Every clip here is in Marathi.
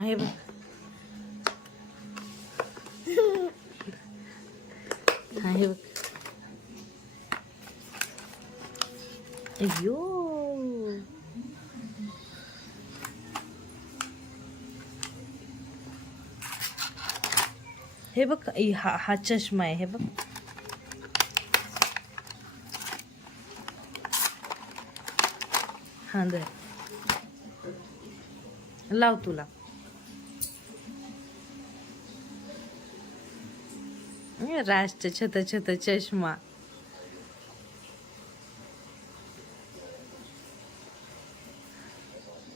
हे बघ. आहे हे बघ. अय्यो. हे बघ हा हा चष्मा आहे हे बघ. हा दर लाव तुला. राष्ट्र छत छत चष्मा.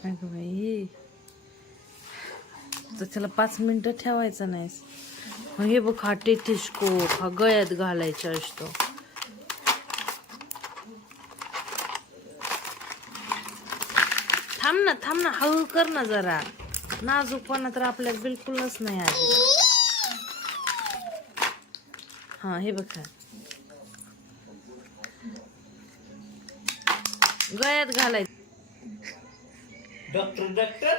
अगं बाई. तर त्याला पाच मिनिट ठेवायचं नाहीस मग हे बघ हा टेथिस्को हा गळ्यात घालायचा असतो. थांब ना थांब ना हळू कर ना जरा. नाजूकपणा तर आपल्याला बिलकुलच नाही आधी हा हे बघा. गळ्यात घालायचं. Doctor doctor.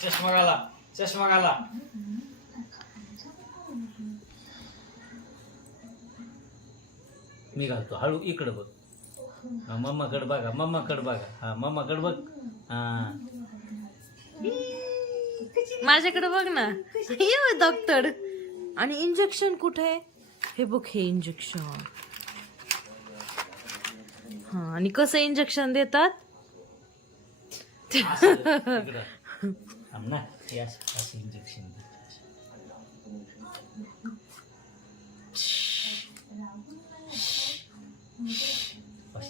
चष्मा घाला चष्मा घाला. मी घालतो. हळू इकडं बघ. मम्माकडे बघा मम्माकडे बघा. हा मम्माकडे बघ. हा. माझ्याकडे बघ ना. ये डॉक्टर आणि इंजेक्शन कुठे आहे? हे बघ हे इंजेक्शन हा आणि कसं इंजेक्शन देतात?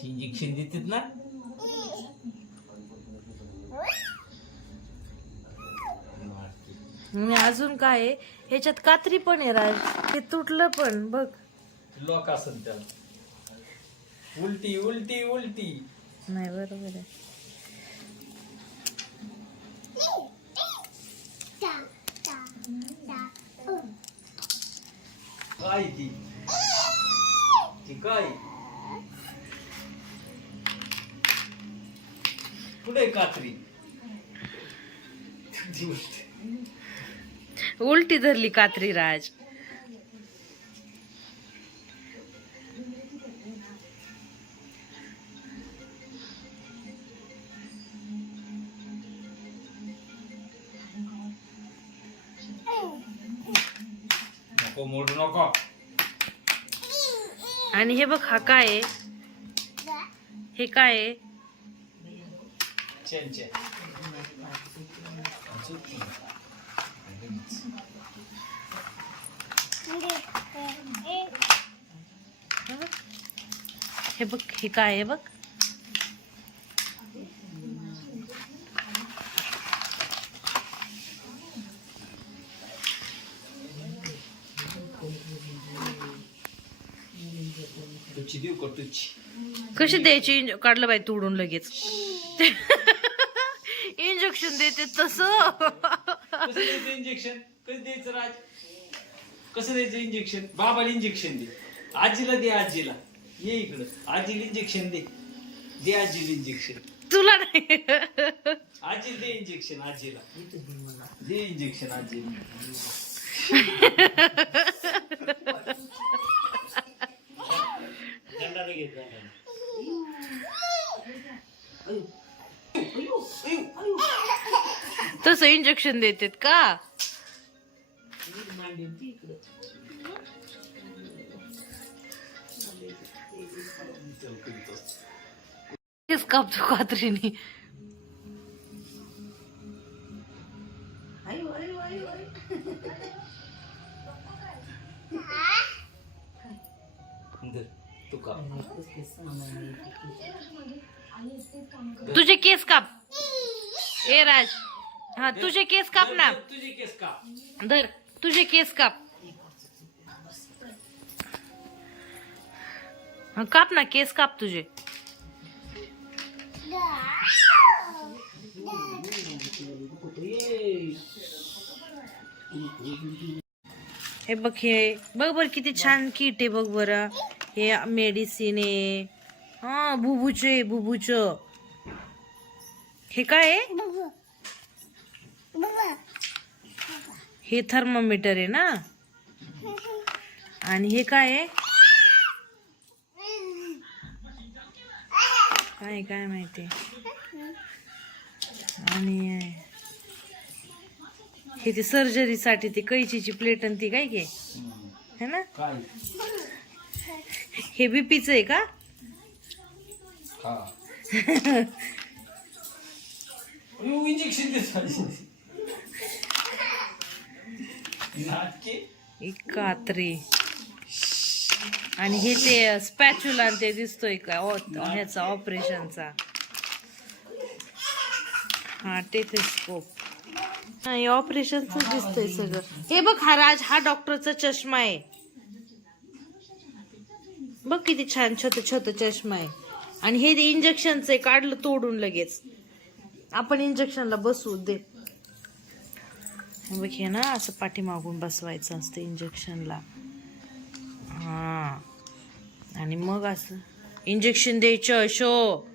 इंजेक्शन देतात ना आणि अजून काय आहे? ह्याच्यात कात्री पण आहे राज. हे तुटलं पण बघ. लॉक असेल त्याला. उलटी उलटी उलटी. नाही बरोबर आहे. काय ती? ती काय? कुठे कात्री? उलटी. धरली कात्री राज नको मोडू नको. आणि हे बघ हा काय आहे? हे काय चेन. हे बघ हे काय आहे बघ? कशी द्यायची इंज- काढलं बाई तोडून लगेच. इंजेक्शन देते तसं. इंजेक्शन कसं द्यायचं राज? कसं द्यायचं इंजेक्शन बाबाला इंजेक्शन दे. आजीला दे आजीला. ये इकडं. आजीला इंजेक्शन दे. दे आजीला इंजेक्शन तुला नाही. आजीला दे इंजेक्शन आजीला. दे इंजेक्शन आजीला. तसं इंजेक्शन देतात का? तेच कापतो कात्रीने धर, तू का तुझे केस काप ए राज। हा तुझे केस काप ना तुझे केस का। धर। तुझे केस काप। हा, काप ना केस काप तुझे। हे बघ हे बघ बर किती छान किट आहे बघ बरं. हे मेडिसिन आहे. हा बुबूचे बुबूच. हे काय आहे? हे थर्मोमीटर आहे ना? आणि हे काय आहे? काय काय माहिती? आणि हे ते सर्जरीसाठी ती कैचीची प्लेट आणि ती काय घे है ना? हे बीपीच आहे का? इंजेक्शन कात्री. आणि हे ते स्पॅच्युला ते दिसतोय का? ह्याचा ऑपरेशनचा हा टेथेस्कोप नाही ऑपरेशनच दिसतोय सगळं. हे बघ हा राज हा डॉक्टरचा चष्मा आहे. बघ किती छान छोट छोट चष्मा आहे. आणि हे इंजेक्शनचं आहे काढलं तोडून लगेच. आपण इंजेक्शनला बसू दे. बघ हे ना असं पाठीमागून बसवायचं असतं इंजेक्शनला हां. आणि मग असं इंजेक्शन द्यायचं शो.